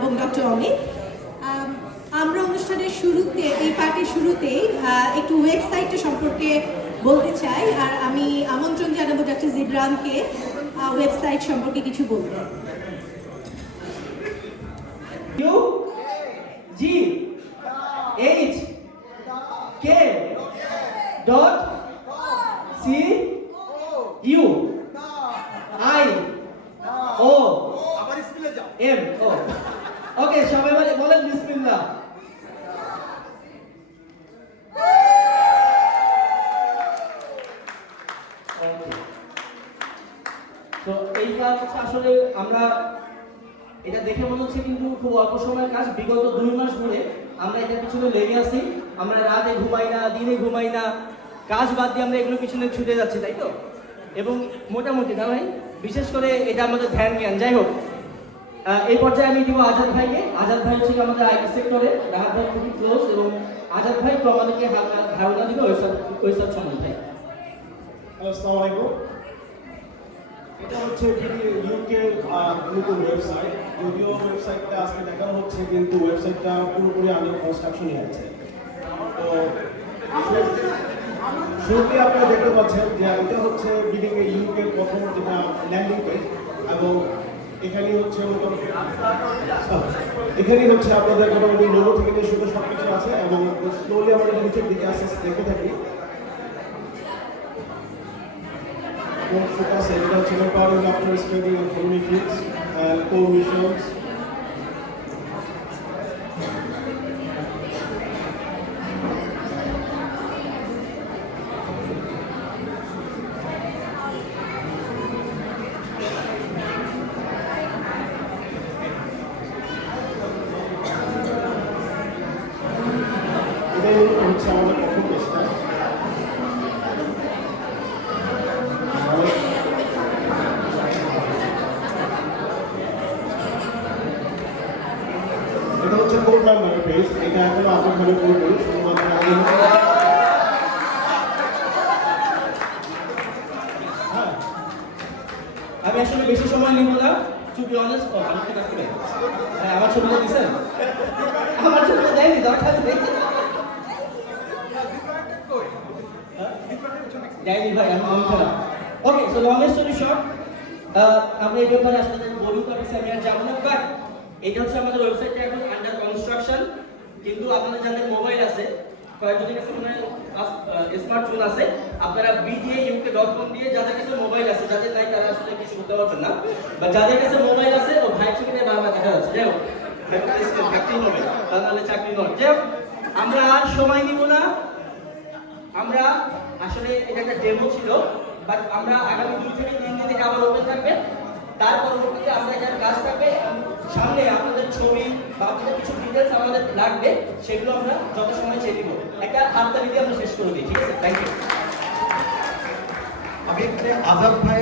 এবং ডক্টর অমিত। আমরা অনুষ্ঠানের শুরুতে, এই পার্টির শুরুতেই একটু ওয়েবসাইটটা সম্পর্কে বলতে চাই, আর আমি আমন্ত্রণ জানাবো ডক্টর জিবরানকে ওয়েবসাইট সম্পর্কে কিছু বলতে। ওকে, সবাই বলেন বিসমিল্লাহ। তো এই কাজ আসলে আমরা এটা দেখে মনে হচ্ছে কিন্তু খুব অল্প সময়ের কাজ। বিগত 2 মাস ধরে আমরা এটার পিছনে লেগে আছি। আমরা রাতে ঘুমাই না, দিনে ঘুমাই না, কাজ বাদ দিয়ে আমরা এগুলো পিছনে ছুটে যাচ্ছি, তাই তো? এবং মোটামুটি না ভাই, বিশেষ করে এটা আমাদের ধ্যান জ্ঞান। যাই হোক, এই পর্যায়ে আমি দিব আজাদ ভাইকে। আজাদ ভাই হচ্ছে আমাদের আইটি সেক্টরে, রাহাত ভাই খুবই ক্লোজ, এবং আজাদ ভাই তো আমাদেরকে ধারণা দিবে ওয়েবসাইট সম্বন্ধে। আসসালামু আলাইকুম। এটা হচ্ছে ইউকে নতুন ওয়েবসাইট। যদিও ওয়েবসাইটটা আজকে দেখানো হচ্ছে, কিন্তু ওয়েবসাইটটা পুরোপুরি আন্ডার কনস্ট্রাকশনই আছে। তো শুরুতে আপনারা দেখতে পাচ্ছেন যে এটা হচ্ছে বিডিং এ ইউকে প্রথম যেটা ল্যান্ডিং পেজ, এবং এখানেই হচ্ছে আপনাদের মোটামুটি লোগো থেকে শুরু সব কিছু আছে, এবং স্লোলি আমরা নিচের দিকে আস্তে আস্তে দেখে থাকি। Focus area to empowering doctors, training and communities and core missions. Today it's our focus. এটা হচ্ছে কোড নাম্বার পেজ। এটা এখনো আপডেট করবে শুধুমাত্র আগে। আমি আসলে বেশি সময় নিব না, টু বি অনেস্ট। আমি কাজ করে আমার ছবিটা দিছেন, আমার ছবিটা দেয়নি, দরকার নেই, দেয়নি ভাই, আমি খারাপ। ওকে, সো লং স্টোরি শর্ট, আমরা এই ব্যাপারে আসলে বলি তো আমি সেমিনার যাবো না, বাট এটা হচ্ছে আমাদের ওয়েবসাইটটা এখন আন্ডার কনস্ট্রাকশন। কিন্তু আপনাদের যাদের মোবাইল আছে, কয়েকজনের কাছে মনে হয় স্মার্টফোন আছে, আপনারা bda.uk.com দিয়ে যাদের কাছে মোবাইল আছে, যাদের নাই তারা আসলে কিছু করতে পারবেন না, বা যাদের কাছে মোবাইল আছে ও ভাই ছবিতে বাংলা দেখা যাচ্ছে। যাই হোক, থাকতেই হবে, তা নাহলে চাকরি নয়। যাই হোক, আমরা আর সময় নিব না। আমরা আসলে এটা একটা ডেমো ছিল, বাট আমরা আগামী 2 থেকে 3 দিন থেকে আবার ওপেন থাকবে। তার পরবর্তীতে আমরা যারা কাজ থাকবে, সামনে আপনাদের ছবি বা আপনাদের কিছু ডিটেলস আমাদের লাগবে, সেগুলো আমরা যত সময় চেয়ে দিব। একটা হাততালি দিয়ে আমরা শেষ করে দিই, ঠিক আছে? Thank you. আমি আজাদ ভাই